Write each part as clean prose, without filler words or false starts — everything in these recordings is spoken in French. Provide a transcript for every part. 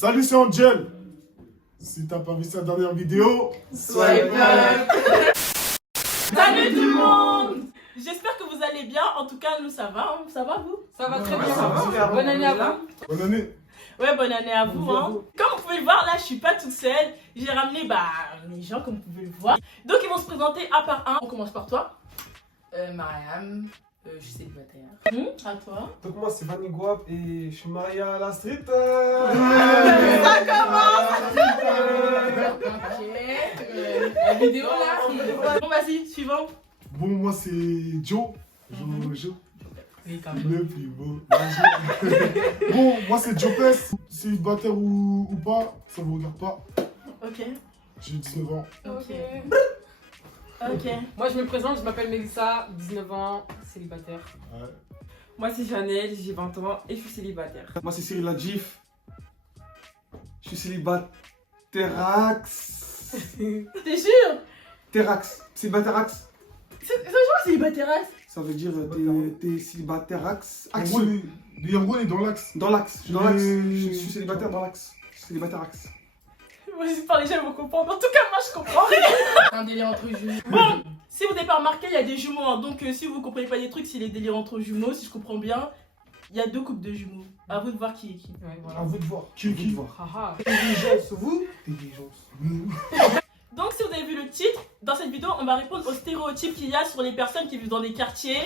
Salut, c'est Angel. Si t'as pas vu sa dernière vidéo, Swipe up. Salut tout le monde. J'espère que vous allez bien. En tout cas, nous ça va. Ça va vous? Ça va très Ouais, bien. ça va. Bonne année à vous. bonne année. Ouais, bonne année à vous. Hein. Comme vous pouvez le voir, là, je suis pas toute seule. J'ai ramené les gens, comme vous pouvez le voir. Donc, ils vont se présenter un par un. On commence par toi. Mariam, je suis célibataire. À toi. Donc moi c'est Vanny Guap et je suis marié à la street. Ça commence. La vidéo là. Bon, vas-y, suivant. Bon, moi, c'est Joe. Joe. Le plus beau. Bon, moi, c'est Joe Pes. Célibataire ou pas, ça vous regarde pas. Ok. J'ai 19 ans. Ok. Moi je me présente, je m'appelle Mélissa, 19 ans, célibataire. Ouais. Moi c'est Janelle, j'ai 20 ans et je suis célibataire. Moi c'est Cyril Adjif. Je suis célibataire-ax. T'es sûr? Terax. Célibataire-ax. C'est quoi célibataire? Ça veut dire t'es célibataire-ax. En gros, on est dans l'axe. Dans l'axe. Je suis dans l'axe. Les- Je suis célibataire dans l'axe. Célibataire-axe. Moi, j'espère les gens vont comprendre. En tout cas, moi, je comprends rien. Un délire entre jumeaux. Bon, si vous n'avez pas remarqué, il y a des jumeaux. Hein. Donc, si vous ne comprenez pas des trucs, c'est les délires entre jumeaux. Si je comprends bien, il y a 2 couples de jumeaux. À vous de voir qui est qui. Ouais, À voilà. vous de voir. Qui est qui? Haha. Intelligence, vous. Intelligence. Donc, si vous avez vu le titre, dans cette vidéo, on va répondre aux stéréotypes qu'il y a sur les personnes qui vivent dans des quartiers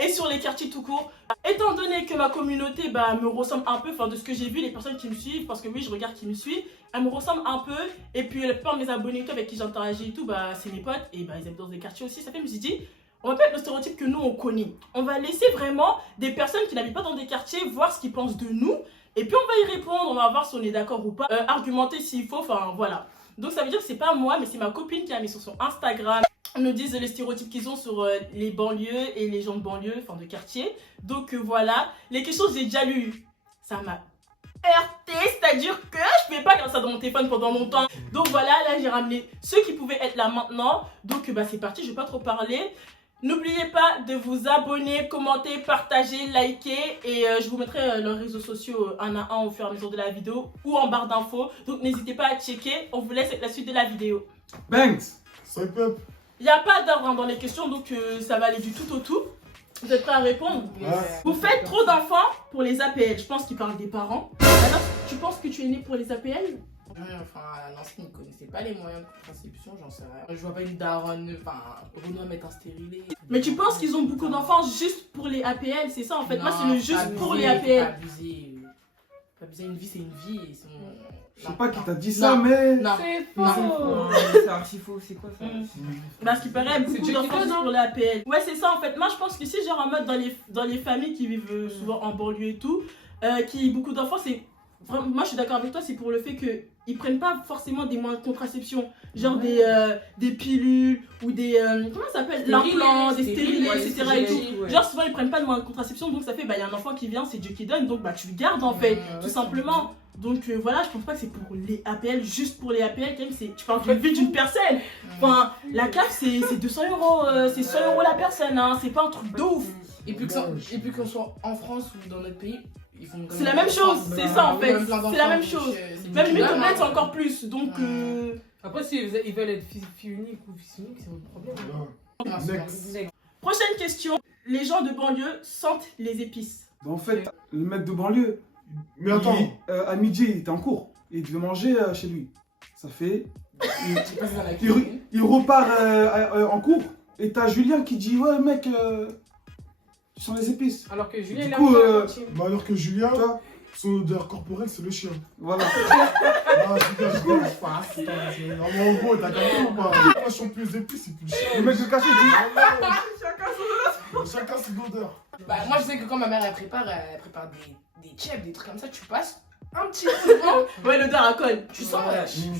et sur les quartiers tout court. Étant donné que ma communauté me ressemble un peu, enfin de ce que j'ai vu, les personnes qui me suivent, parce que oui, je regarde qui me suivent, elles me ressemblent un peu. Et puis, la plupart de mes abonnés et tout, avec qui j'interagis et tout, c'est mes potes et ils habitent dans des quartiers aussi. Ça fait, je me suis dit, on va pas être le stéréotype que nous on connaît. On va laisser vraiment des personnes qui n'habitent pas dans des quartiers voir ce qu'ils pensent de nous. Et puis, on va y répondre, on va voir si on est d'accord ou pas, argumenter s'il faut, enfin voilà. Donc ça veut dire que c'est pas moi mais c'est ma copine qui a mis sur son Instagram. On nous disent les stéréotypes qu'ils ont sur les banlieues et les gens de banlieue, enfin de quartier. Donc voilà, les questions que j'ai déjà lues, ça m'a heurté, c'est-à-dire que je pouvais pas garder ça dans mon téléphone pendant longtemps. Donc voilà, là j'ai ramené ceux qui pouvaient être là maintenant. Donc c'est parti, je vais pas trop parler. N'oubliez pas de vous abonner, commenter, partager, liker et je vous mettrai leurs réseaux sociaux un à un au fur et à mesure de la vidéo ou en barre d'infos. Donc n'hésitez pas à checker, on vous laisse avec la suite de la vidéo. Banks. Swipe up. Il n'y a pas d'ordre dans les questions donc ça va aller du tout au tout. Vous êtes prêts à répondre? Vous faites trop d'enfants pour les APL, je pense qu'ils parlent des parents. Alors tu penses que tu es né pour les APL? Enfin, l'ancienne ne connaissait pas les moyens de contraception, j'en sais rien. Je vois pas une daronne, Renoir mettre un stérilet. Mais tu penses qu'ils ont beaucoup d'enfants juste pour les APL, c'est ça en fait? Moi c'est le juste pour les Pas APL. abuser. Pas abuser, une vie c'est une vie. Et Je sais pas qui t'a dit ça, mais. Non. C'est Non. faux. C'est archi faux, c'est quoi ça? Parce qu'il paraît beaucoup Dieu qui d'enfants donne, juste hein. pour les APL. Ouais, c'est ça en fait. Moi je pense que si genre en mode dans les familles qui vivent souvent en banlieue et tout, qui ont beaucoup d'enfants, c'est. Vraiment, moi je suis d'accord avec toi, c'est pour le fait que ils prennent pas forcément des moyens de contraception, genre des pilules ou des. Comment ça s'appelle? L'implant, des stérilets, etc. et tout. Genre souvent ils prennent pas de moyens de contraception donc ça fait y a un enfant qui vient, c'est Dieu qui donne donc tu le gardes en fait, tout simplement. Donc voilà, je pense pas que c'est pour les APL, juste pour les APL, quand même, tu parles de vie d'une personne. Enfin, la CAF c'est 200 €, c'est 100 € la personne, hein, c'est pas un truc de ouf. Et puis qu'on soit en France ou dans notre pays, ils font C'est la même chose, c'est ça en fait, c'est la même chose. Même limite les honnête, c'est encore plus, donc. Après, si ils veulent être fille unique ou fils unique, c'est votre problème. Next. Prochaine question, les gens de banlieue sentent les épices. En fait, le mec de banlieue. Mais attends, À midi, il était en cours. Et il devait manger chez lui. Ça fait. Il repart en cours. Et t'as Julien qui dit ouais, mec, tu sens les épices. Alors que Julien, Du il a coup, mangé à moitié. alors que Julien, Toi, son odeur corporelle, c'est le chien. voilà. Ah, je rigole. Non, mais en gros, t'as capté ou pas? Moi, je sens plus les épices, c'est plus le chien. Le mec de café dit. Chacun ses odeurs. Moi, je sais que quand ma mère elle prépare des chips, des trucs comme ça, tu passes un petit peu. Ouais, l'odeur à colle, tu sens?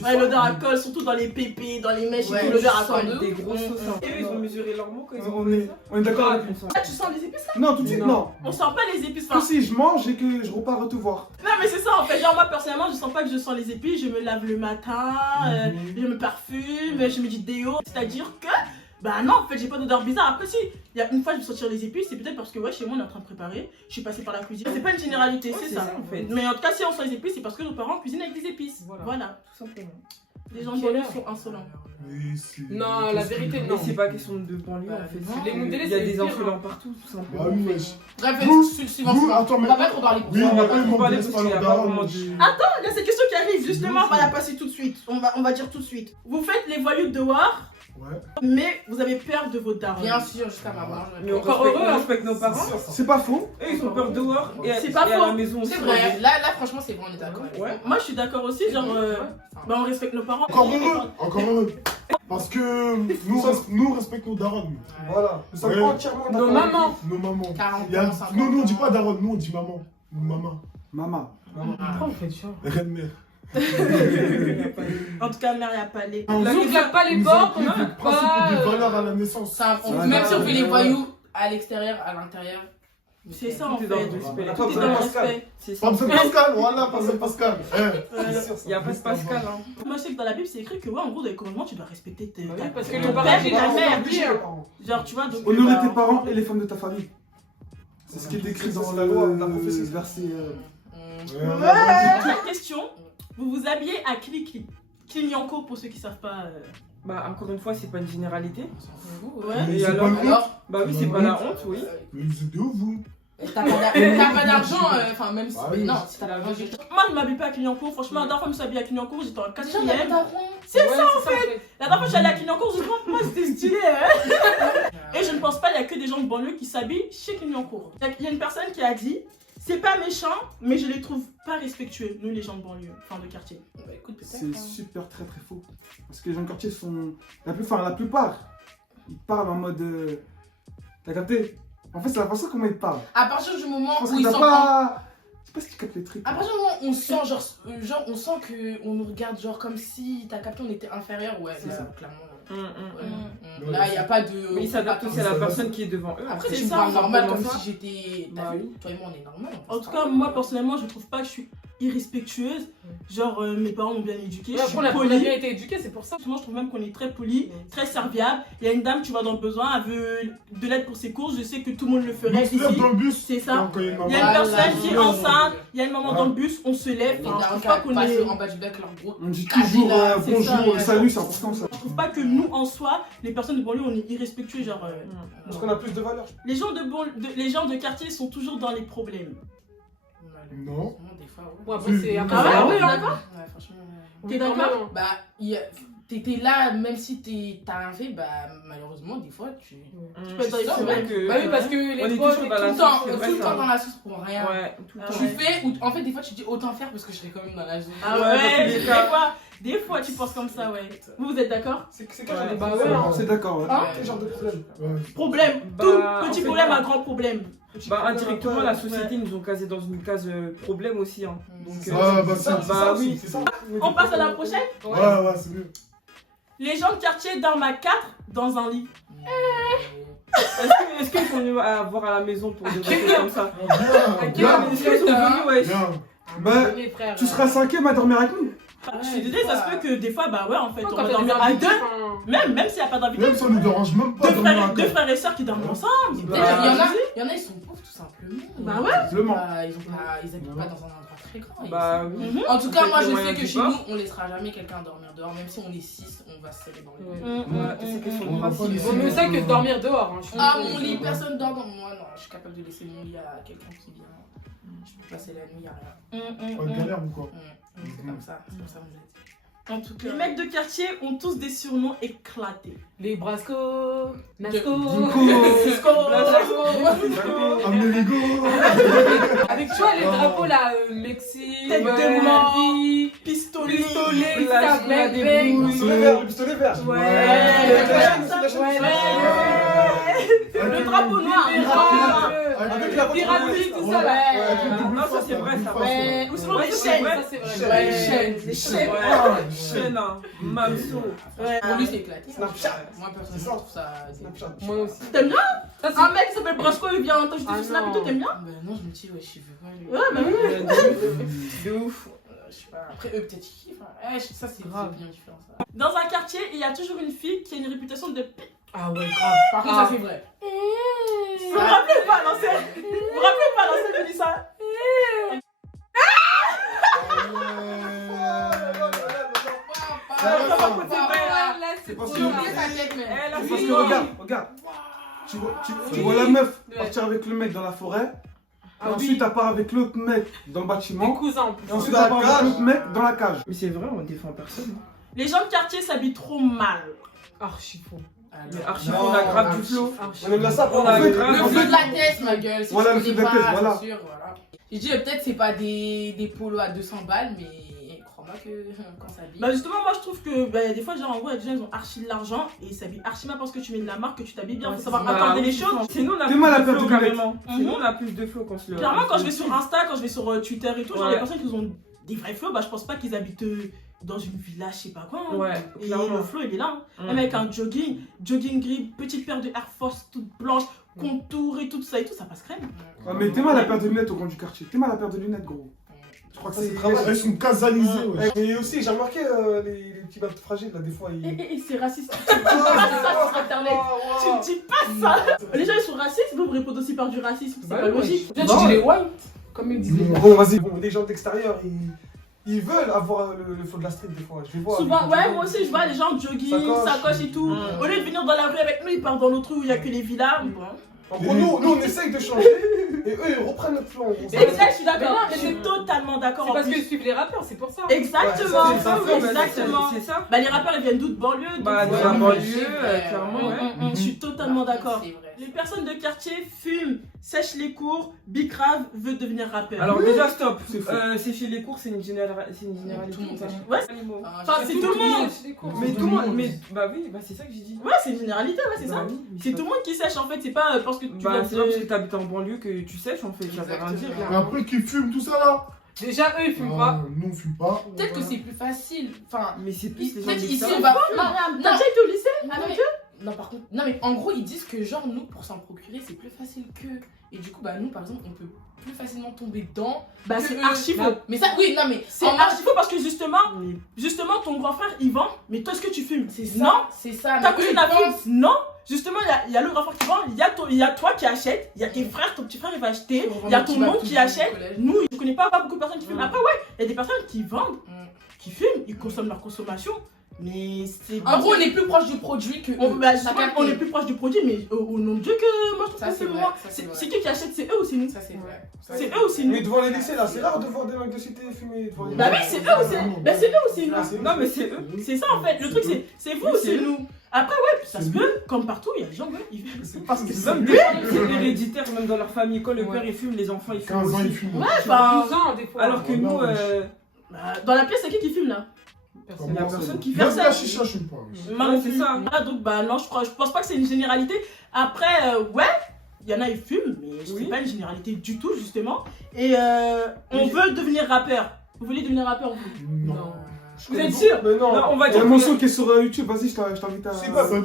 Ouais, l'odeur à colle, surtout dans les pépés, dans les mèches et tout, l'odeur à colle. Des grosses sauces. Et eux, ils ont mesuré leurs mots quand ils ont On fait est, ça. on est d'accord avec Ah, tu sens les épices là? Non, tout de suite, non. On sent pas les épices, Que enfin. si je mange et que je repars te voir. Non, mais c'est ça en fait. Genre, moi personnellement, je sens pas que je sens les épices. Je me lave le matin, je me parfume, je me dis déo. C'est-à-dire que Bah non, en fait, j'ai pas d'odeur bizarre. Après, si, il y a une fois, je vais sortir les épices, c'est peut-être parce que, ouais, chez moi, on est en train de préparer. Je suis passée par la cuisine. C'est pas une généralité, c'est ça. en fait. Mais en tout cas, si on sent les épices, c'est parce que nos parents cuisinent avec des épices. Voilà. Tout simplement. Les gens de banlieue sont insolents. Mais c'est- Non, la vérité, Mais non. c'est pas question de banlieue Bah, en fait. non. C'est Les modèles, il y a c'est des pire, insolents hein. partout, tout Bah simplement. oui, wesh. Bref, Vous- suivant. vous, attends, On mais- va pas trop parler. Oui, mais après, ils m'ont parler laissé parce pas qu'il y a leur pas daronne. vraiment moi, de- je- Attends, il y a cette question qui arrive. Justement, on va la passer tout de suite. On va dire tout de suite. Vous faites les voyous dehors, Ouais. mais vous avez peur de vos darons. Bien sûr, jusqu'à maman. Mais on Encore respecte, heureux, on hein. respecte nos parents. C'est pas faux. Eux, ils ont peur dehors et à, C'est pas et à faux. la maison aussi. C'est vrai, là, franchement, c'est bon, on est d'accord. Ouais. Moi, je suis d'accord aussi. Genre, bah, on respecte nos parents. Encore heureux. Encore heureux. Parce que nous, on respecte nos darons. Voilà. Nous sommes Ouais. entièrement Nos d'accord. mamans. Nos mamans. 40 Il y a- ans, 50 Nous, on dit ans. pas daronne, nous, on dit maman. Maman. Maman. Pourquoi vous faites chiant? Reine mère. En tout cas, mère, il n'y a pas les. On ne claque pas les Nous portes, on inculque ne le principe pas. des valeurs à la naissance. Même si on fait les voyous à l'extérieur, à l'intérieur. C'est ça en Tout est fait. dans le respect. Pas Tout est besoin dans le de Pascal. respect. C'est ça. Pas besoin de Pascal, voilà, pas besoin de Pascal. Il y a pas de Pascal. Hein. Moi, je sais que dans la Bible, c'est écrit que, ouais, en gros, dans les commandements, tu dois respecter tes. Oui, parce que ton le père parent, et il ta est mère. obligé. Genre, tu vois, donc. Honorer bah, tes parents et les femmes de ta famille. C'est ce qui est écrit dans la loi, la prophétie, verset. Première question. Vous vous habillez à Clignancourt pour ceux qui savent pas. Bah, encore une fois, c'est pas une généralité. Ouais. Mais Et c'est alors pas le Alors, Bah oui, c'est pas la honte, oui. Mais vous êtes de ouf, vous. t'as pas d'argent, enfin, même si. Ah oui. Non, si t'as l'argent, j'ai. Moi, je m'habille pas à Clignancourt. Franchement, la dernière fois que je me suis habillée à Clignancourt, j'étais en Déjà, on a 4ème. pas C'est Ouais, ça en c'est fait. La dernière fois que je suis allée à Clignancourt, je pense moi c'était stylé. Hein. Et je ne pense pas qu'il y a que des gens de banlieue qui s'habillent chez Clignancourt. Il y a une personne qui a dit c'est pas méchant, mais je les trouve pas respectueux, nous les gens de banlieue, enfin de quartier. Bah écoute, peut-être. C'est super très très faux. Parce que les gens de quartier sont. La plupart, ils parlent en mode. T'as capté? En fait, c'est la façon comment ils parlent. À partir du moment Parce où que ils t'as sont. pas. Je sais pas si tu captes les trucs. À partir du moment où on sent, genre on sent qu'on nous regarde, genre comme si t'as capté, on était inférieur, ouais, C'est là, ça. clairement. Hum, hum. Ouais. Là, y a pas de. Mais ils s'adaptent aussi à la personne qui est devant eux. Après, C'est tu me ça, parles normal simplement comme ça. si j'étais. T'as Bah vu, oui. toi et moi, on est normal. En tout cas, moi personnellement, je trouve pas que je suis irrespectueuse. Genre, mes parents m'ont bien éduquée, je suis Après, on a polie. bien été éduqués, c'est pour ça. Moi, je trouve même qu'on est très poli, très serviable. Il y a une dame, tu vas dans le besoin, elle veut de l'aide pour ses courses. Je sais que tout le monde le ferait On se lève ici. dans le bus. C'est ça. Quand il y a une maman. Il y a une Voilà. personne qui est enceinte, il y a une maman dans le bus, on se lève. Les Enfin, je darons trouve pas qu'on passent est. en bas du bec, leur gros. On dit Ah, toujours là, c'est bonjour, ça, ouais. salut, c'est important ça. Je trouve pas que nous, en soi, les personnes de banlieue, on est irrespectueux. Genre, Parce qu'on a plus de valeur. les gens les gens de quartier sont toujours dans les problèmes. Non. Des fois, ouais. Bon, après, c'est. Ah ouais, après, ouais, c'est- d'accord. Ouais, franchement. T'es quand d'accord? même. Bah, t'étais là, même si t'as rien fait, bah, malheureusement, des fois, tu. Tu peux être dans les C'est C'est vrai vrai que. Bah oui, parce que On est les potes, toujours dans Tout la le temps, sauce, c'est vrai, tout le ça. temps dans la sauce pour rien. Ouais, tout le Ah temps. Tu fais, ou en fait, des fois, tu dis autant faire parce que je serais quand même dans la zone. Ah Ouais, ouais, dans tous les cas. des fois, tu penses comme ça, ouais. Vous êtes d'accord? C'est Ouais. quel genre de Bah problème ouais, hein. C'est d'accord, ouais. Hein Quel genre de problème? Ouais. Problème, Bah, tout petit en fait, problème bah- à grand problème. Bah, indirectement, Ouais. la société nous ont casé dans une case problème aussi. Hein. Donc, Ah, bah, C'est ça, c'est bah ça, oui. c'est ça. On passe à la prochaine. Ouais, ouais, c'est mieux. Les gens de quartier dorment à 4 dans un lit. est-ce qu'ils sont venus à voir à la maison pour des trucs comme ça? Bien, bien, Est-ce qu'ils sont venus, ouais. bien. Bah, les frères. tu seras cinquième à dormir avec nous. Je suis désolée, ça se peut que des fois, bah ouais, en fait, on Quand va t'as dormir des à invités, deux. enfin, Même s'il n'y a pas d'invité. Même si on ne dérange même pas de dormir à Deux quatre. frères et sœurs qui dorment ensemble. Il Bah, y en a, ils sont pauvres tout simplement. Bah ouais. Simplement. Ils habitent pas dans un endroit très grand. Bah oui. Mhm. En tout cas, moi je Peut-être sais moyen que du chez bord. nous, on laissera jamais quelqu'un dormir dehors, même si on est 6, on va se serrer dans les Ouais. Ouais, c'est question On de va pas principe. laisser- Vaut mieux ça que de dormir dehors. Hein. Je suis Ah, désolée. mon lit, personne dort dans moi. Non, je suis capable de laisser mon lit à quelqu'un qui vient. Je peux passer la nuit, y'a rien. Pas de galère ou quoi? C'est comme ça, c'est comme ça, on l'a dit. En tout cas, les mecs de quartier ont tous des surnoms éclatés. Les Brasco, Nasco. Amerigo. Avec tu vois les drapeaux là, Mexique, Tête de mort. Mali, Pistolet. pistolet, Là, ça, il y a des bec, boules. Le pistolet vert. Ouais. Ouais. Le drapeau noir. Les le drapeau noir. drapeaux, Avec la piraterie, tout ça là. Non, ça, c'est vrai, ça. Ouais. Ou sinon Ouais, les c'est chaînes. vrai. Ça c'est vrai. Ouais. Les chaînes. Les chaînes. Ouais, chaîne, hein. Mamso. Ouais. Pour lui, c'est éclaté. Snapchat. Moi, C'est personnellement, ça. je trouve ça. Snapchat. Moi aussi. T'aimes bien? Ça c'est Un mec qui s'appelle Brasco, il vient t'ajouter Ah sur Snap et non. tout, t'aimes bien? Bah non, je me dis, ouais, je veux pas lui. Ouais, bah oui. De ouf. Je sais pas. Après, eux, peut-être qu'ils kiffent. Hein. Ouais, ça, c'est Grave. bien différent. Ça. Dans un quartier, il y a toujours une fille qui a une réputation de Ah ouais, grave. Par contre, ça c'est vrai. Vous vous rappelez pas l'ancienne Mélissa? C'est parce J'ai que, oublié sa tête, mais. c'est parce que regarde. Tu vois la meuf partir avec le mec dans la forêt. Ah Et ensuite, elle part avec l'autre mec dans le Des bâtiment. cousins en plus. Et ensuite, elle part avec l'autre mec dans la cage. Mais c'est vrai, on défend personne. Les gens de quartier s'habillent trop mal. Archi faux. Mais archi, on a grave du flow. On aime ça. On a En fait, grave. Le flot de la tête, ma gueule. Si Voilà, je le connais flot de la pas, tête, voilà. c'est sûr, voilà. Je dis peut-être c'est pas des polos à 200 balles, mais crois-moi que quand ça vit. Bah justement, moi je trouve que des fois, genre en vrai, les gens ils ont archi de l'argent et ils s'habillent archi mal parce que tu mets de la marque, que tu t'habilles bien, faut savoir Bah, accorder les oui, choses. C'est nous, on a T'es plus mal à de perdre flow du lunettes. carrément. C'est nous, on a plus de flow qu'on se le. Clairement, quand je vais sur Insta, quand je vais sur Twitter et tout, genre Ouais. les personnes qui ont des vrais flows, bah je pense pas qu'ils habitent dans une villa, je sais pas quoi. Hein. Ouais, Et clairement. le flow il est là. Hein. Mm. Même avec un jogging gris, petite paire de Air Force toute blanche, contour et tout ça, passe crème. Ah, mais t'es mal à perdre de lunettes au grand du quartier. T'es mal à perdre de lunettes, gros. Je crois que c'est Elles sont casalisées, ouais. Et aussi, j'ai remarqué les petits meufs fragiles, là, des fois, ils... Et c'est raciste. Tu dis pas ça sur internet. Tu ne dis pas ça. Les gens ils sont racistes, vous répondez aussi par du racisme, c'est pas logique. Là, tu dis les white, comme ils disent. Bon, vas-y, bon, les gens d'extérieur, ils veulent avoir le feu de la street, des fois. Je les vois. Souvent, avec ouais, des moi aussi je vois les gens jogging, Sacoche. sacoche et tout. Au lieu de venir dans la rue avec nous, ils partent dans l'autre rue où il y a que les villas. Bon. En gros, nous, on essaye de changer, et eux, ils reprennent notre plan. Exact, je suis d'accord. Mais non, Je suis totalement d'accord. C'est en parce plus. qu'ils suivent les rappeurs, c'est pour ça. Exactement, Ouais, ça, c'est exactement. C'est ça. Bah les rappeurs ils viennent d'où, de banlieue? Bah, donc, de la ouais. banlieue, clairement, ouais. Je suis totalement d'accord. C'est vrai. Les personnes de quartier fument, sèchent les cours, Big Rav veut devenir rappeur. Alors déjà stop, C'est faux. sécher les cours c'est une généralité. Tout le monde ça. sèche. Ouais, Animaux. Enfin, c'est tout le monde. Mais tout le monde, mais bah oui, bah c'est ça que j'ai dit. ouais, c'est une généralité, ouais, c'est Bah ça. oui, mais C'est tout le monde qui sèche en fait, c'est pas parce que tu Bah l'as c'est pas parce que t'habites en banlieue que tu sèches en fait, ça veut rien dire. Exactement. Et après, qui fument tout ça là? Déjà, eux, ils fument pas. Nous, on fume pas. Peut-être que c'est plus facile. Enfin, Mais c'est plus les gens peut-être de ici l'extérieur. on va. T'as déjà été au lycée Non, avec mais- eux? Non, par contre, non, mais en gros, ils disent que, genre, nous, pour s'en procurer, c'est plus facile qu'eux. Et du coup, bah, nous, par exemple, on peut plus facilement tomber dedans. Bah que c'est eux. archi faux. Mais ça, oui, non, mais C'est en archi faux parce que justement ton grand frère il vend, mais toi est-ce que tu fumes? C'est ça. Non. C'est ça. Ta mais cousine eux, a ils fume? pensent- Non. Justement, il y a le grand frère qui vend, il y a toi qui achètes, il y a tes frères, ton petit frère il va acheter, il y a ton oncle qui achète. Nous, je connais pas beaucoup de personnes qui fument. Après, ouais, il y a des personnes qui vendent, qui fument, ils consomment leur consommation, mais c'est. En gros, on est plus proche du produit que. Bah, ça justement, on est plus proche du produit, mais au nom de Dieu que moi je trouve Ça, que c'est c'est vrai, moi. ça, c'est vrai. C'est qui achète? C'est eux ou c'est nous? Ça, c'est vrai. C'est eux ou c'est nous? Mais devant les lycées, là, c'est rare de voir des mecs de cité fumer devant les Bah oui, lycées. c'est eux ou c'est bah, c'est eux ou c'est nous? Ah, c'est Non mais c'est eux. C'est ça en fait, le truc c'est vous ou c'est nous? Après ouais, ça se peut, comme partout, il y a des gens, ouais, ils fument. Parce que Même des gens, c'est héréditaire, même dans leur famille, quand le Ouais. père il fume, les enfants ils fument 15 ans, aussi. ils fument. Ouais, enfin. 12 ans, des fois. Alors que Oh, nous, non, Bah, dans la pièce, c'est qui fume là? c'est la personne qui Même fait la ça. chicha, je fume pas. Moi, c'est ça. Ah, donc bah non, je pense pas que c'est une généralité. Après, ouais, il y en a ils fument, mais c'est Oui. pas une généralité du tout justement. Et on Oui. veut devenir rappeur. Vous voulez devenir rappeur vous? Non. Vous êtes sûr? Mais non. Non, on va Il y a dire. mon son qui est sur YouTube, vas-y, je t'invite à. C'est pas ça.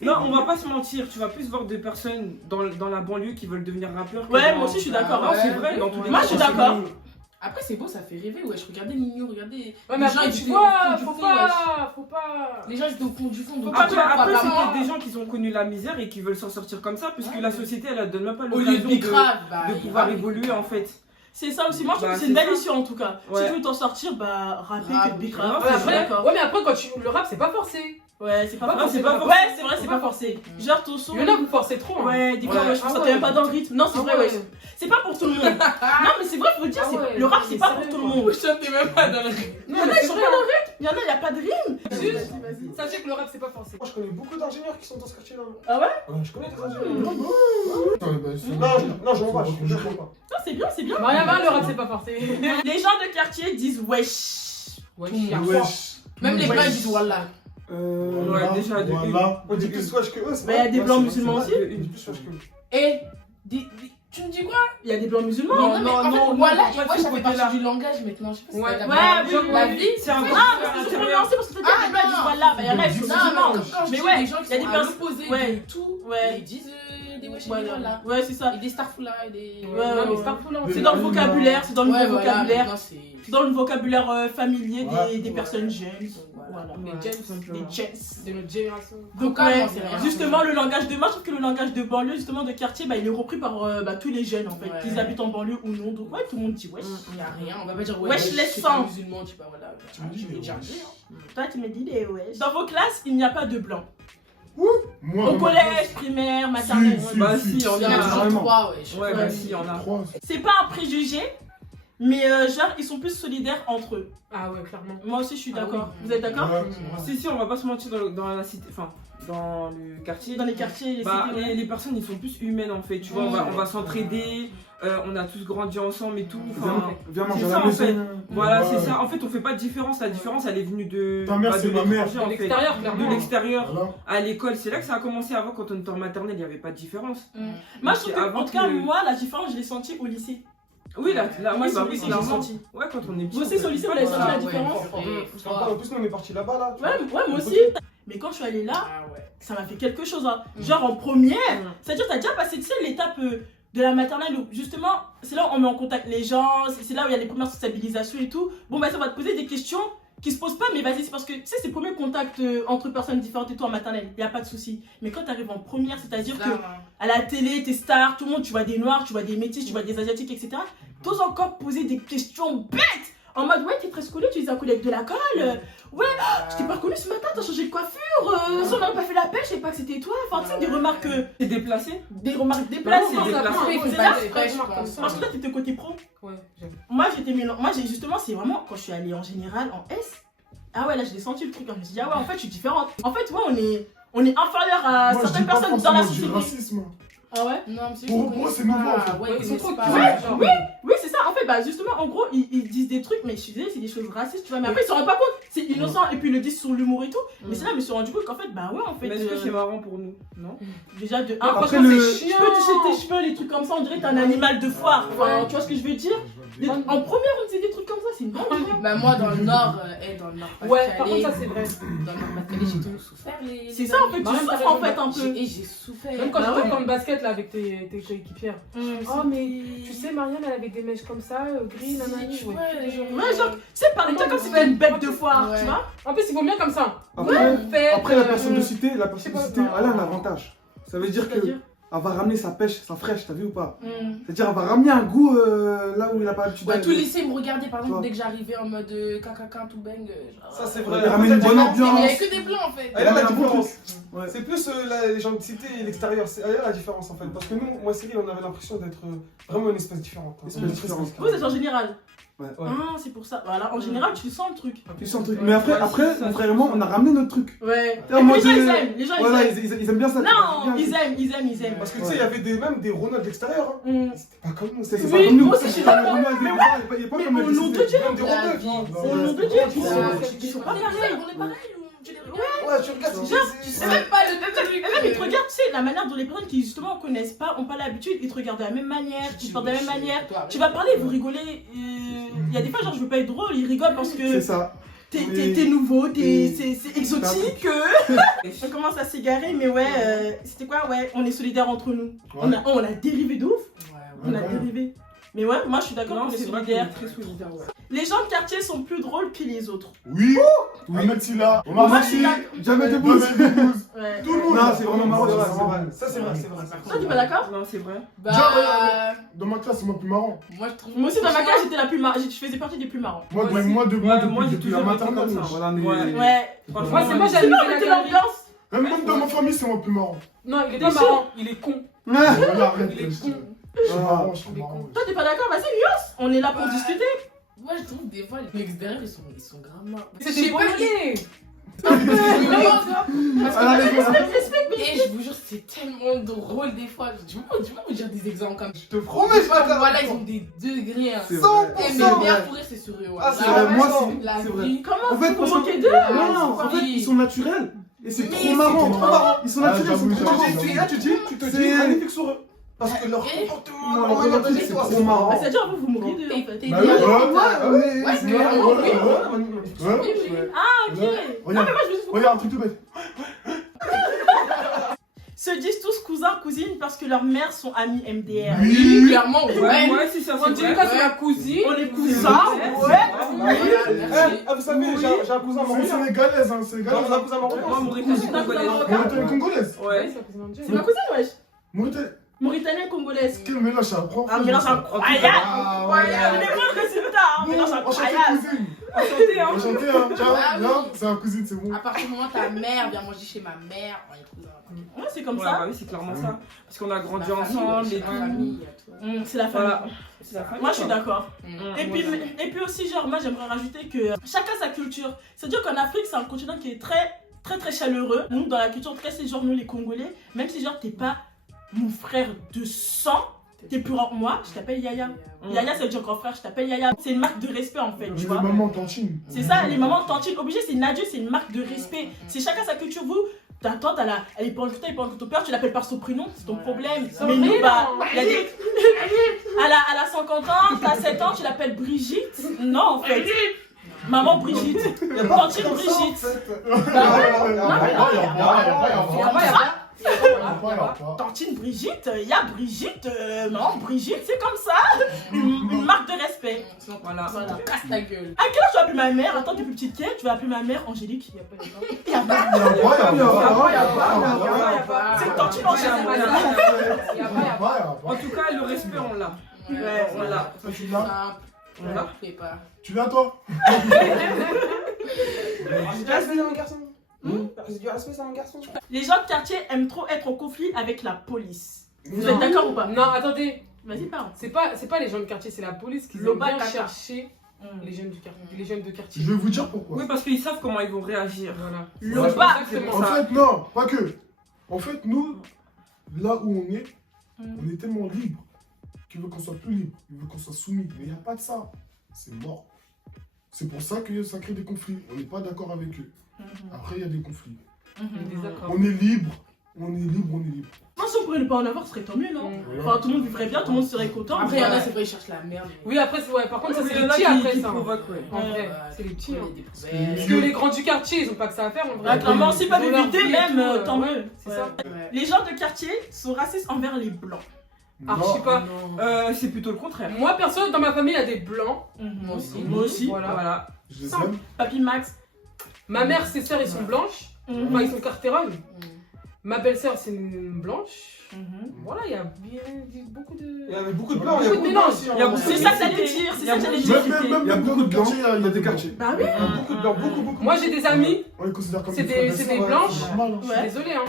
Non, on va pas se mentir, tu vas plus voir de personnes dans la banlieue qui veulent devenir rappeurs. que Ouais, dans- moi aussi je suis d'accord. Non, hein. c'est vrai, dans tous les Moi, cas, je suis c'est d'accord. mieux. Après, c'est beau, ça fait rêver, wesh. Regardez Nino, regardez. Ouais, mais Les gens, après, ils tu étaient au vois, fond du faut fond, pas. Les gens, ils étaient au fond du fond. Donc, Après, tu vois, après apparemment, c'est peut-être des gens qui ont connu la misère et qui veulent s'en sortir comme ça, puisque Ouais. la société, elle donne même pas au lieu de l'occasion Big Rav, bah, de il pouvoir va- évoluer en fait. C'est ça aussi. Moi je trouve Bah, que c'est une c'est belle ça. issue en tout cas. Si Ouais. tu veux t'en sortir, bah rapper Rap, que de Big ouais. Rav. Ouais, je suis d'accord. Ouais, mais après, quand le rap, c'est pas forcé. Ouais, c'est pas Ouais, forcé. c'est pas Ouais, forcé. c'est vrai, c'est pas forcé. Genre ton son. Il y en a, vous forcez trop. Hein. Ouais, des fois, Ouais. ouais, je trouve Ah ça ouais. t'es même pas dans le rythme. Non, c'est Ah vrai, ouais. ouais. C'est pas pour tout le monde. Non, mais c'est vrai, faut le dire, Ah c'est- ouais, le rap, c'est mais pas sérieux, pour tout le quoi. monde. Wesh, t'es même pas dans le rythme. Il y en a, ils sont pas dans le rythme. Il y en a, il y a pas de rime. Juste, sachez que le rap, c'est pas forcé. Moi, je connais beaucoup d'ingénieurs qui sont dans ce quartier-là. Ah ouais? Ouais, je connais des ingénieurs. Non, Non, j'en vois pas, je comprends pas. Non, c'est bien, c'est bien. Rien va, le rap, c'est pas forcé. Les gens de quartier disent wesh. Ouais, Tout le monde. Wesh. Même les blancs, ils disent Wallah. Ouais, déjà, de Voilà. On dit plus wesh que eux, c'est Bah, il y a des Ouais, blancs c'est- musulmans c'est- aussi. On dit plus wesh que eux. Et tu me dis quoi? Il y a des blancs musulmans. Non, mais en fait, Wallah, pas moi, de ce ça fait côté-là. partie du langage maintenant. Je sais pas si Ouais. t'as Ouais, capté. oui, La oui. vie. C'est un peu Ah, mais à c'est l'intérieur. prononcé parce que t'as dit Ah, les blancs, ils disent non. voilà. Bah, il y en a, ils sont Non, musulmans. mais quand je Mais dis ouais, des gens qui il y a sont des à personnes- l'opposé ouais. de tout, Ouais. ils disent des wesh et des Voilà. Wallah. Ouais, c'est ça. Et des starfoulas et des. Ouais, Non, mais ouais. c'est pas fou, là. C'est dans le vocabulaire, c'est dans le Ouais, nouveau voilà, vocabulaire. maintenant, c'est- C'est dans le vocabulaire familier Ouais. des personnes jeunes. Ouais. voilà. Mais Ouais, James, tout simplement. Des jets. de notre génération. Donc Encore, ouais, non, c'est rien. justement le langage de moi, je trouve que le langage de banlieue, justement de quartier, bah, il est repris par tous les jeunes en fait, Ouais. qu'ils habitent en banlieue ou non. Donc ouais, tout le monde dit wesh. Il y a rien, on va pas dire Wesh, je laisse suis sang. pas musulman, tu sais pas, voilà. Tu me dis, Je vais mais dire, wesh. Toi tu me dis des wesh. Dans vos classes, il n'y a pas de blanc. Moi, Au dans ma collège, primaire, maternelle. Si, Bah si, si, on Il y en a. a toujours Vraiment. 3, ouais. Ouais, bah si, on a. Trois. C'est pas un préjugé, mais genre ils sont plus solidaires entre eux. Ah ouais, clairement. Moi aussi je suis Ah d'accord. oui. Vous êtes d'accord? Ouais, c'est vrai. Si, on va pas se mentir dans la cité, enfin, dans le quartier. Dans les quartiers, les Bah, cités, ouais. les personnes, ils sont plus humaines en fait, tu vois, on va s'entraider, on a tous grandi ensemble et tout. Enfin, Viens manger c'est à ça, la en fait. maison. voilà, Ouais. c'est ça. En fait, on fait pas de différence. La différence, elle est venue de, Ta mère, bah, c'est de ma mère. l'étranger, De en fait. l'extérieur, De clairement. l'extérieur. Voilà. À l'école, c'est là que ça a commencé. Avant, quand on était en maternelle, il n'y avait pas de différence. Moi je trouve que, Avant en tout cas, que- moi la différence je l'ai sentie au lycée. Oui, là, Moi oui, c'est au bah, lycée que j'ai clairement. senti. Ouais, quand on est petit. Vous aussi on sur fait- le lycée, vous l'avez senti la Voilà, différence? Parce qu'en plus, en plus, nous, on est partis là-bas, là. tu Ouais, vois. ouais, moi aussi. Mais quand je suis allée là, Ah ouais. ça m'a fait quelque chose. Hein. Genre en première, Mm. c'est-à-dire t'as déjà passé, tu sais, l'étape de la maternelle où justement, c'est là où on met en contact les gens, c'est là où il y a les premières sensibilisations et tout. Bon, bah ça va te poser des questions qui se posent pas, mais vas-y, c'est parce que tu sais, c'est le premier contact entre personnes différentes et tout en maternelle, il y a pas de souci. Mais quand t'arrives en première, c'est-à-dire que à la télé, t'es star, tout le monde, tu vois des noirs, tu vois des métis, tu vois des asiatiques, etc. T'oses encore poser des questions bêtes en mode ouais, t'es très collé, tu les as collés avec de la colle. Ouais, je t'ai pas reconnu ce matin, t'as changé de coiffure. Si on n'aurait pas fait la pêche, je savais pas que c'était toi. Enfin, tu sais, des remarques, C'est déplacé. des remarques déplacées. c'est déplacé. C'est là, parce que toi, t'étais côté pro. Ouais, j'aime. Moi, j'ai justement, c'est vraiment quand je suis allée en général en S. Ah ouais, là, j'ai senti le truc. Je me suis dit, ah ouais, en fait, je suis différente. En fait, ouais, on est inférieur à Moi, je dis certaines pas personnes dans la forcément du société. racisme. Ah ouais? Non, mais c'est Pour juste moi, qu'on c'est connaît nouveau, pas. en fait. Ouais, Ouais, ils ils connaissent sont pas. trop Ouais, genre. Oui, c'est ça. En fait, bah justement, en gros, ils disent des trucs, mais je suis désolée, c'est des choses racistes, tu vois. Mais après, ils se rendent pas compte. C'est innocent, et puis ils le disent sur l'humour et tout. Mais c'est là, je me suis rendu compte qu'en fait, bah ouais, en fait. Mais est-ce que c'est marrant pour nous? Non. Déjà, de un, Après, franchement, le- c'est chiant. Tu peux toucher tes cheveux, les trucs comme ça, on dirait que t'es un animal de foire. Enfin, tu vois ce que je veux dire? En première, on disait des trucs comme ça, c'est une bonne idée. Bah moi dans le nord, dans le nord Ouais, par contre, ça c'est vrai. dans le nord Pas-de-Calais, j'ai tout souffert C'est ça, en fait, tu Mariam, t'as souffres en raison, fait un peu. Et j'ai souffert. Même quand Bah tu ouais. joues dans le basket là avec tes coéquipières. Oh, mais tu sais, Marianne, elle avait des mèches comme ça, gris, nanani. Tu Ouais. vois, Ouais, genre, tu sais, parle-toi comme si t'étais une bête de foire, Ouais. tu vois? En plus, il vaut mieux comme ça. Après, Faites, après, la personne de cité, je sais pas, elle a un avantage. Ça veut dire que C'est-à-dire elle va ramener sa pêche, sa fraîche, t'as vu ou pas? Mm. C'est-à-dire elle va ramener un goût là où il a pas l'habitude Ouais, d'aller. tout le lycée me regardait par exemple Toi. dès que j'arrivais en mode caca tout bang. Ça, c'est Elle vrai. ramène une bonne Mais il ambiance. n'y avait que des blancs en fait. Et là, la Ouais, un bon différence. Ouais. C'est plus les gens de cité et l'extérieur. C'est là la différence en fait. Parce que nous, moi, Cyril, on avait l'impression d'être vraiment une espèce différente. hein. Espèce différente. Vous êtes en général. Ouais. Ouais. Ah, c'est pour ça. Voilà, en général, tu sens le truc. Ils sont trucs. Mais après, mon frère et moi, on a ramené notre truc. Ouais. Et en Et mode, puis les gens, ils aiment. Les gens, Voilà, ils aiment. ils aiment bien ça. Non, ils aiment. Parce que tu sais, il y avait même des Ronalds de l'extérieur. Hein. Mm. C'était pas comme nous. C'est C'était pas Oui, comme nous. moi aussi, je suis d'accord. Il y a pas Mais comme au nom de Dieu, même des Ronalds. tu vois. au nom de Dieu, tu sais. Ils sont pas pareils. On est pareil ou tu les regardes? Ouais, tu regardes. Tu sais même pas le truc. Et même, ils te regardent, tu sais, la manière dont les personnes qui justement connaissent pas, ont pas l'habitude, ils te regardent de la même manière, ils te parlent de la même manière. Tu vas parler, vous rigolez. Il y a des fois, genre, je veux pas être drôle, ils rigolent parce C'est que ça. t'es nouveau, Oui. c'est exotique. On commence à s'égarer, mais ouais, c'était quoi? Ouais, on est solidaires entre nous. On a dérivé de ouf. On a dérivé. Mais ouais, moi je suis d'accord Non, qu'on est c'est vrai qu'on solidaires. est très solidaires. Ouais. Les gens de quartier sont plus drôles que les autres. Oui, Ahmed Silla, Moi, Omar je suis Sy, d'accord. Jamais de Jamel bouze. Debbouze, Ouais. tout le monde. Non, c'est vraiment marrant. C'est vrai, c'est c'est vrai. vrai. Ça, c'est vrai, c'est vrai. Toi, t'es pas d'accord? Non, c'est vrai. Bah, Dans ma classe, c'est moi le plus marrant. moi je trouve. Moi aussi, dans ma classe, j'étais la plus marrante. Je faisais partie des plus marrants. Moi, Moi, moi, moi, j'ai depuis la toujours été maternelle. comme ça. Voilà, mais. Ouais. Ouais. Franchement, Moi, c'est moi, C'est j'avais là, mis on la était galerie. l'ambiance. Même dans ma famille, c'est moi le plus marrant. Non, il est T'es pas sûr? marrant, il est con. Ah, Voilà, arrête. Il est Je con. suis marrant, je suis marrant. Toi, t'es pas d'accord? Vas-y, nuance. On est là pour Ouais. discuter. Moi je trouve des fois les extérieurs ils sont grave marrants. C'est Je sais des pas, bonnets. Parce Ah, que les et je vous jure c'est tellement drôle des fois. Tu peux me dire des exemples comme Je te promets, je vais te voilà ils ont des degrés. Hein. C'est Et vrai. mes meilleurs pour eux c'est sur eux. Ah, voilà. c'est vrai, La moi, vie, c'est- la c'est vrai. vie. Comment En fait, vous parce vous que- moquez d'eux? Non, en fait, ils sont naturels. Et c'est Mais trop c'est marrant. trop marrant. Ils sont Ah, naturels, j'avoue, c'est trop j'avoue. marrant. Tu te dis C'est- magnifique sur eux. Parce que leur Et- comportement, Non, leur leur manière de comportement, dire, c'est c'est trop marrant. Bah, c'est-à-dire, vous vous moquez d'eux en fait. T'es Bah des- ouais, Ouais, ouais, c'est ouais, vraiment ouais, oui. ouais. Oui, oui. Ah, ok. Non, mais Regarde, moi, je me suis regarde un truc tout bête. se disent tous cousins, cousines parce que leurs mères sont amies MDR. Oui, clairement, Ouais, ouais. ouais, c'est ça, On c'est dirait vrai. que c'est la cousine. On est cousins, ouais. Vous savez, j'ai un cousin C'est marocain. sénégalaise, hein, J'ai sénégalaise. un cousin marocain. Moi, Mauritanie congolaise. Mauritanie congolaise. Ouais. C'est ma cousine, wesh. Mauritanie. Mauritanienne congolaise. Quel mélange, ça apprend. Un mélange incroyable. Ah, ouais. Les bons résultats, un mélange Enchanté, incroyable. cousine. Enchanté, hein. Enchanté, hein. Ciao. Ah, Non, oui. c'est un cousine, c'est bon. À partir du moment où ta mère vient manger chez ma mère, on est cousins. Ouais, c'est comme Ouais, ça. bah oui, c'est clairement ça. Parce qu'on a grandi La famille, ensemble ouais, et la tout. famille, tout. C'est la famille. Voilà. C'est la famille. Moi, je suis quoi. d'accord. Mm. Et puis aussi, genre, moi, j'aimerais rajouter que chacun sa culture. C'est-à-dire qu'en Afrique, c'est un continent qui est très chaleureux. Nous, dans la culture, très, c'est genre, nous, les Congolais, même si, genre, t'es pas mon frère de sang, t'es plus grand que moi, je t'appelle Yaya. Yaya, ça veut dire grand frère, je t'appelle Yaya. C'est une marque de respect, en fait, tu Les vois. mamans tantine. C'est ça, les mamans tantines, obligé, c'est une adulte, c'est une marque de respect. C'est chacun sa culture. Vous, ta tante, elle est pas en culture, elle est pas en ton père, tu l'appelles par son prénom, c'est ton problème. Mais nous, bah, il y a des. Elle a 50 ans, t'as 7 ans, tu l'appelles Brigitte. Non, en fait. Maman Brigitte. Tantine Brigitte. Tantine Brigitte, il y a Brigitte, non, Brigitte, c'est comme ça, une marque de respect. Sinon, Voilà. voilà. Casse ta gueule. À quel âge tu vas appeler ma mère? Attends, t'es plus petite qu'elle, tu vas appeler ma mère Angélique. Il y a pas. C'est Tantine Angélique. En tout cas, le respect, on l'a. Ouais, Voilà. Ça, je suis là. Simple. Voilà. Fais pas. Tu viens, toi? C'est du respect, ça, mon garçon. C'est du respect, ça, mon garçon. Les gens de quartier aiment trop être en conflit avec la police. Vous êtes d'accord ou pas? Non, attendez. Vas-y, parle. C'est pas les gens de quartier, c'est la police qui Loba vient Kaka. chercher les jeunes du quartier. Les jeunes de quartier. Je vais vous dire pourquoi. Oui, parce qu'ils savent comment ils vont réagir. Voilà. Loba. Exactement En ça. fait, non, pas que. En fait, nous, là où on est tellement libre qu'il veut qu'on soit plus libre, il veut qu'on soit soumis. Mais il n'y a pas de ça. C'est mort. C'est pour ça que ça crée des conflits. On n'est pas d'accord avec eux. Après, il y a des conflits. On est désaccord. On est libre. On est libre, on est libre. Non, si on pourrait ne pas en avoir, ce serait tant mieux, non? Enfin, tout le monde vivrait bien, tout le monde serait content. Après, il y en a, Ouais. c'est vrai, ils cherchent la merde. Oui, après, ouais, par contre, ça, c'est Il y les en a petits après qui ça. provoquent, ouais. En vrai, Ouais, c'est les petits. il y a Hein. des Parce poubelles. Parce que les grands du quartier, ils ont pas que ça à faire en vrai. Ah, clairement, si pas Ils ont leur d'éviter, vie et même, tout, tant ouais, mieux. C'est Ouais. ça. Ouais. Les gens de quartier sont racistes envers les blancs. Ah, je sais pas. C'est plutôt le contraire. Moi, perso, dans ma famille, il y a des blancs. Moi aussi. Moi aussi. Voilà. Voilà. Je les Simple. aime. Papy Max. Ma mère, ses sœurs, ils sont blanches. Enfin, ils sont cartérones. Ma belle-sœur, c'est une blanche. Voilà, il y a beaucoup de. Il y avait beaucoup de blancs, il y a beaucoup de blancs aussi. Il y a beaucoup C'est de ça que j'allais dire, c'est ça que j'allais dire. Même Il y a beaucoup de blancs, il y a des quartiers. Bah oui. Il y a beaucoup de blancs, beaucoup. Moi, j'ai des amis, On les considère comme C'est frères des- et c'est sœurs, des ouais, blanches. c'est normal, hein. je suis Ouais. désolée, hein.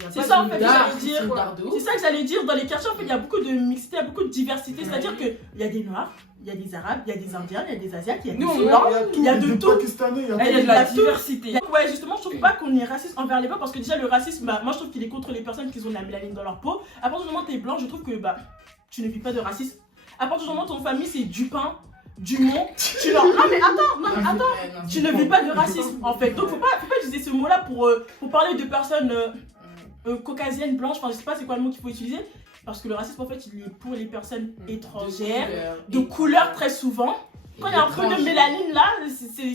Il y a C'est pas ça, de- en fait, Dark, j'allais dire. c'est Dardo. C'est ça que j'allais dire, dans les quartiers, en fait, il y a beaucoup de mixité, il y a beaucoup de diversité. C'est-à-dire qu'il y a des Noirs, il y a des Arabes, il y a des Indiens, il y a des Asiates, il y a des Nous, on Blancs. Il y a tout. Il y a de des tout. Pakistanais, il y a Il y a tout. de la tout. diversité. Ouais, justement, je trouve pas qu'on est raciste envers les blancs parce que déjà, le racisme, bah, moi je trouve qu'il est contre les personnes qui ont de la mélanine dans leur peau. À partir du moment où t'es blanc, je trouve que bah, tu ne vis pas de racisme. À partir du moment où ton famille c'est Dupin, Dumont, tu leur. Ah, mais attends, non, mais attends, tu ne vis pas de racisme en fait. Donc, faut pas utiliser ce mot-là pour parler de personnes caucasiennes, blanches, enfin, je sais pas c'est quoi le mot qu'il faut utiliser. Parce que le racisme, en fait, il est pour les personnes étrangères, de couleur très souvent. Quand il y a un peu de mélanine là,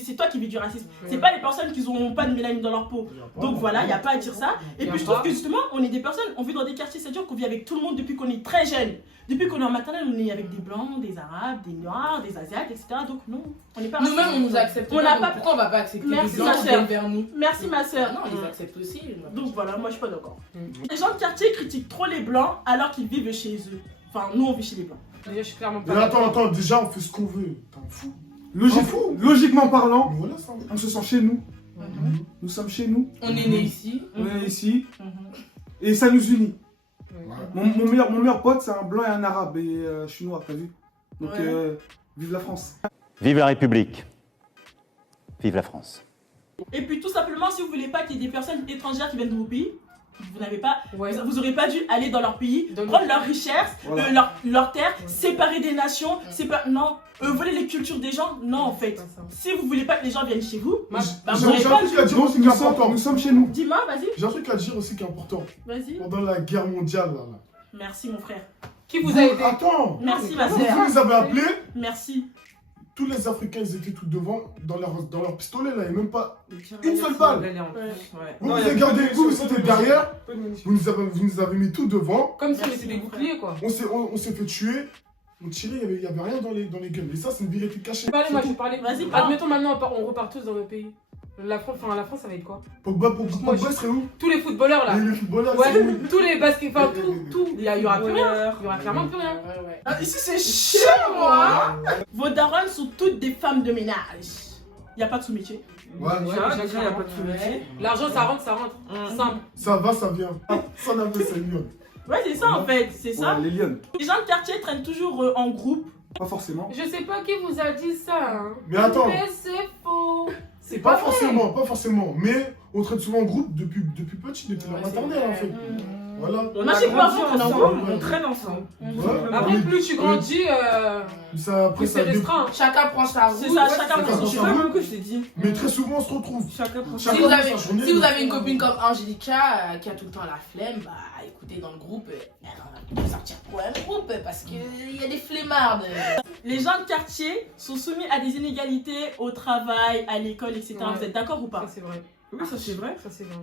c'est toi qui vis du racisme. C'est pas les personnes qui n'ont pas de mélanine dans leur peau. Donc voilà, il n'y a pas à dire ça. Et puis je trouve que justement, on est des personnes, on vit dans des quartiers, c'est-à-dire qu'on vit avec tout le monde depuis qu'on est très jeune. Depuis qu'on est en maternelle, on est avec des blancs, des arabes, des noirs, des asiates, etc. Donc non, on n'est pas raciste. Nous-mêmes, on nous accepte. On n'a pas- Pourquoi on va pas accepter Merci, les ma gens qui chère. viennent vers nous? Merci ma soeur. Non, on les accepte aussi. Donc voilà, moi je suis pas d'accord. Les gens de quartier critiquent trop les blancs alors qu'ils vivent chez eux. Enfin, nous on vit chez les blancs. Déjà, je suis clairement pas. Mais attends, déjà on fait ce qu'on veut. T'en fous. Logiquement parlant, Mais voilà ça. on se sent chez nous. Nous sommes chez nous. On est né ici. On est ici. Et ça nous unit. Mon meilleur pote, c'est un blanc et un arabe. Et je suis noir, t'as vu? Donc, Ouais. vive la France. Vive la République. Vive la France. Et puis tout simplement, si vous voulez pas qu'il y ait des personnes étrangères qui viennent de vos pays, vous n'avez pas, Ouais. vous aurez pas dû aller dans leur pays, Dans prendre leur- leurs richesses, Voilà. leurs terres, séparer des nations, non, voler les cultures des gens, non en fait. Pas ça. Si vous voulez pas que les gens viennent chez vous, bah, J'ai vous aurez un pas. truc à dire Donc, aussi qui est important. nous sommes chez nous. Dis-moi, vas-y, J'ai un truc à dire aussi qui est important. vas-y. Pendant la guerre mondiale, là. Merci mon frère. Qui vous a aidé? Attends. Merci ma Vous sœur. nous avez appelé Merci. tous les Africains, ils étaient tout devant dans leur pistolet, là, et même pas une seule balle. Vous Non, vous il y a regardez, peu de vous, munitions, c'était peu de derrière, Peu de munitions. vous nous avez mis tout devant, Comme si on était des boucliers, quoi. on s'est fait tuer, on tirait, il n'y avait rien dans les gueules. Et ça, c'est une vérité cachée. Moi, je vais parler. Vas-y, parle. Admettons maintenant, on repart tous dans le pays. La France, ça va être quoi? Pogba Moi, serait où? Tous les footballeurs là. Les footballeurs, Ouais, c'est où? tous les baskets, enfin tout. Il y aura plus rien. Il y aura clairement plus rien. Ouais. Ah, ici, c'est chez moi. Vos darons sont toutes des femmes de ménage. Il n'y a pas de sous-métier. Ouais, Déjà, il n'y a pas de sous-métier. L'argent, ça rentre. Simple. ça va, ça vient. Ça n'a pas, ça vient. Ouais, c'est ça en fait, c'est ça. Ouais, les lions. Les gens de quartier traînent toujours en groupe. Pas forcément. Je sais pas qui vous a dit ça. Hein. Mais attends. Mais c'est faux. C'est Pas pas vrai. forcément. Mais on traite souvent en groupe depuis petit, depuis la maternelle, en fait. Voilà. Moi, j'ai pas grandi envie qu'on en ensemble, voit. on traîne ensemble. Ouais. Après, plus tu grandis, Ça, après, plus c'est ça dé- restreint. Chacun prend sa route. C'est ça, chacun chacun prend son prend C'est chemin. pas même que je t'ai dit. Mais très souvent, on se retrouve. Chacun prend Chacun Si vous prend avez, sa journée. si vous avez une copine comme Angelica qui a tout le temps la flemme, bah écoutez, dans le groupe, elle va sortir pour un groupe parce qu'il y a des flemmardes. Les gens de quartier sont soumis à des inégalités au travail, à l'école, etc. Ouais. Vous êtes d'accord ou pas? Ça, c'est vrai. Oui, ça c'est vrai. Ça, c'est vrai.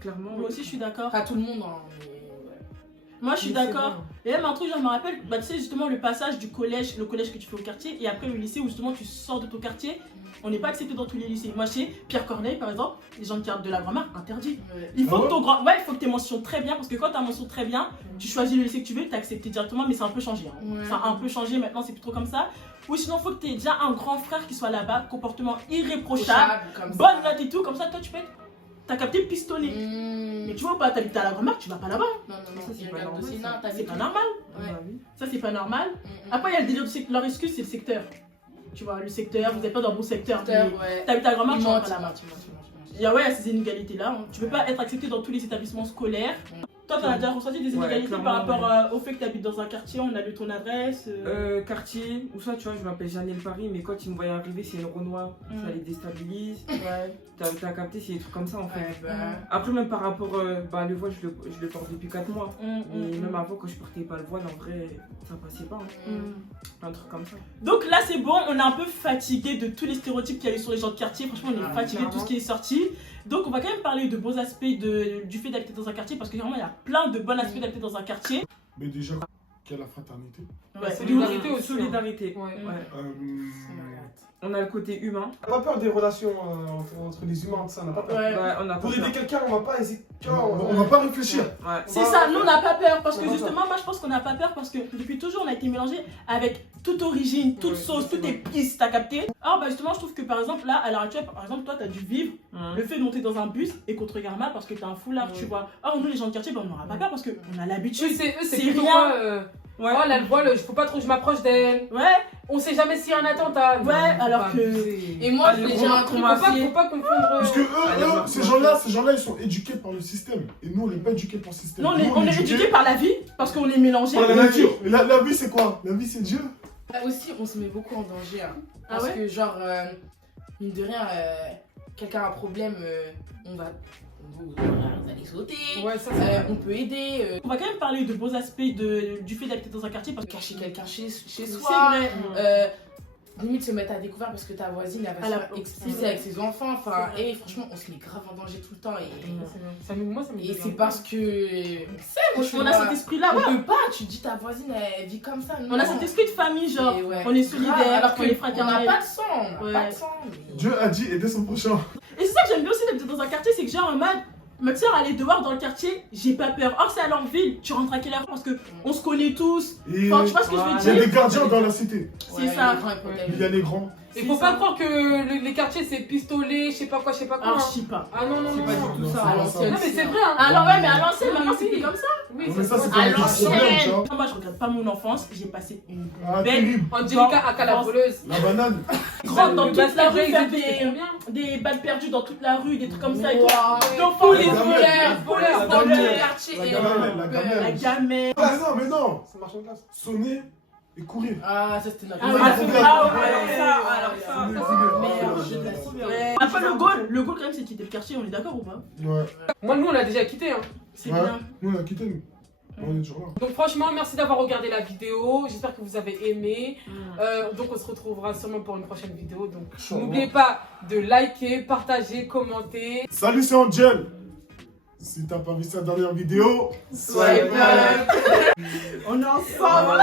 Clairement. Moi aussi, je suis d'accord. Pas tout le monde, hein, mais ouais. Moi, je suis Mais c'est d'accord. vrai. Et même un truc, je me rappelle, bah, tu sais, justement, le passage du collège, le collège que tu fais au quartier, et après le lycée où justement tu sors de ton quartier, on n'est pas accepté dans tous les lycées. Moi, chez Pierre Corneille, par exemple, les gens de la grammaire, interdit. Ouais. Il faut Ah que ouais ton grand. Ouais, il faut que tu mentions très bien, parce que quand tu as mention très bien, tu choisis le lycée que tu veux, tu es accepté directement, mais c'est un peu changé. Hein. Ouais. Ça a un peu changé, maintenant, c'est plus trop comme ça. Ou sinon, il faut que tu aies déjà un grand frère qui soit là-bas, comportement irréprochable, Comme ça. bonne note et tout, comme ça, toi, tu peux être. T'as capté pistolet. Mmh. Mais tu vois pas, t'habites à la grammaire, tu vas pas là-bas. Non, Ça, c'est il pas regarde normal, aussi, ça. non, t'as C'est vu pas tout. normal. Ouais. Bah oui. Ça, c'est pas normal. Mmh, mmh. Après, il y a le délire de leur excuse, c'est le secteur. Tu vois, le secteur, vous n'êtes pas dans le bon secteur. Mais Ouais. t'habites à la grand-mère, tu vas Dis-moi, pas là-bas. dis-moi. Il y a ces inégalités-là. Hein. Tu peux pas être accepté dans tous les établissements scolaires. Toi, t'en as déjà ressenti des inégalités clairement, par rapport au fait que tu habites dans un quartier, on a lu ton adresse. Quartier, ou ça, tu vois, je m'appelle Janelle Paris, mais quand ils me voyaient arriver, c'est une Renoir. Ça les déstabilise. Ouais. T'as capté, c'est des trucs comme ça en fait. Ouais, bah. Après, même par rapport, le voile, je le porte depuis 4 mois. Et même Mm. avant, quand je portais pas le voile, en vrai, ça passait pas. Hein. Un truc comme ça. Donc là, c'est bon, on est un peu fatigué de tous les stéréotypes qu'il y avait sur les gens de quartier. Franchement, on est Ah, fatigué de tout ce qui est sorti. Donc, on va quand même parler de beaux aspects du fait d'habiter dans un quartier parce que vraiment, il y a plein de bons aspects d'habiter dans un quartier. Mais déjà, qu'il y a la fraternité. Ouais, Solidarité aussi. Solidarité. Ouais. Ouais. On a le côté humain. On n'a pas peur des relations entre les humains, ça, on n'a pas peur. Ouais. Bah, on a pas Pour peur. aider quelqu'un, on va pas hésiter. On va pas réfléchir. Ouais. C'est ça, nous on n'a pas peur parce que On va justement, moi je pense qu'on n'a pas peur parce que depuis toujours on a été mélangé avec toute origine, toute Ouais, sauce, c'est toute vrai. épice, t'as capté? Alors bah justement, je trouve que par exemple là, à l'heure actuelle, par exemple, toi t'as dû vivre le fait de monter dans un bus et qu'on te regarde mal parce que t'as un foulard, tu vois. Or nous les gens de quartier, bah, on n'aura pas peur parce qu'on a l'habitude. Eux, c'est C'est plutôt rien. quoi, Ouais. oh là, le voile, je faut pas trop que je m'approche d'elle. Ouais, On sait jamais s'il y a un attentat. Ouais, alors que- Et moi, Ah, j'ai un truc Faut pas, aussi. faut pas confondre. Parce que Allez, on va ces gens-là, ils sont éduqués par le système. Et nous, on n'est pas éduqués par le système. non, Nous, on est éduqué par la vie parce qu'on est mélangé. par la nature. Et la vie, c'est quoi? La vie, c'est Dieu. Là aussi, on se met beaucoup en danger. Hein. Ah Parce ouais que, genre, mine de rien, quelqu'un a un problème, on va. Vous allez sauter. Ouais, ça c'est. On peut aider. On va quand même parler de beaux aspects du fait d'habiter dans un quartier parce que Cacher quelqu'un chez c'est soi. vrai. Limite se mettre à découvert parce que ta voisine elle va se Elle a- faire expulser avec ses enfants. Enfin, C'est vrai. et franchement, on se met grave en danger tout le temps. Moi, ça me Et c'est parce que. on a cet esprit-là, On ouais. peut pas, tu te dis ta voisine elle vit comme ça. On a cet esprit de famille, genre, Et ouais. on est solidaire, Grave, alors on est qu'on n'a fraternel. pas de sang, on n'a Ouais. pas de sang. mais- Dieu a dit aider son prochain. Et c'est ça que j'aime bien aussi d'habiter dans un quartier, c'est que genre en mode, ma soeur elle est dehors dans le quartier, j'ai pas peur. Or c'est à Longville, tu rentres à quelle heure parce que on se connaît tous. Et Enfin, tu vois ce que je veux il y a dire? des gardiens dans la cité. C'est Ouais, ça. les grands, ils protègent. Il y a les grands. Il faut pas croire que les quartiers c'est pistolet, je sais pas quoi, je sais pas quoi. Alors hein. je sais pas. Ah non, non, C'est non. pas du non. tout ça. À l'ancienne. Non, mais c'est vrai, hein. Alors ouais, mais à l'ancienne, Oui, maintenant c'est oui. plus comme ça. Oui, Non, mais ça, c'est À pas un l'ancienne. problème, tu vois. Moi je regrette pas mon enfance, j'ai passé une Ah, belle terrible. Angelica Aka la voleuse. La banane. grande dans Le toute la basket, rue, ils faire étaient combien des balles perdues dans toute la rue, des trucs comme ça et tout. Wow. D'enfants, La les gamelle. voleurs, La voleurs, gamelle. voleurs. quartier La et gamelle, la gamelle. La gamelle. Ah non, mais non. Ça marche en classe. Sonner et courir. Ah, ça c'était notre. Ah, ouais, ouais, c'est c'est bien. ah, Alors ouais. ça, alors ça. Meilleur jeu de la cité. Ouais. Après le goal quand même c'est de quitter le quartier, on est d'accord ou pas? Ouais. Moi, nous, on l'a déjà quitté, hein. C'est Ouais. bien. Nous, on a quitté, nous. On est toujours là. Donc franchement, merci d'avoir regardé la vidéo. J'espère que vous avez aimé. Donc on se retrouvera sûrement pour une prochaine vidéo. Donc n'oubliez pas de liker, partager, commenter. Salut, c'est Angel. Si t'as pas vu sa dernière vidéo, Swipe up. On est ensemble.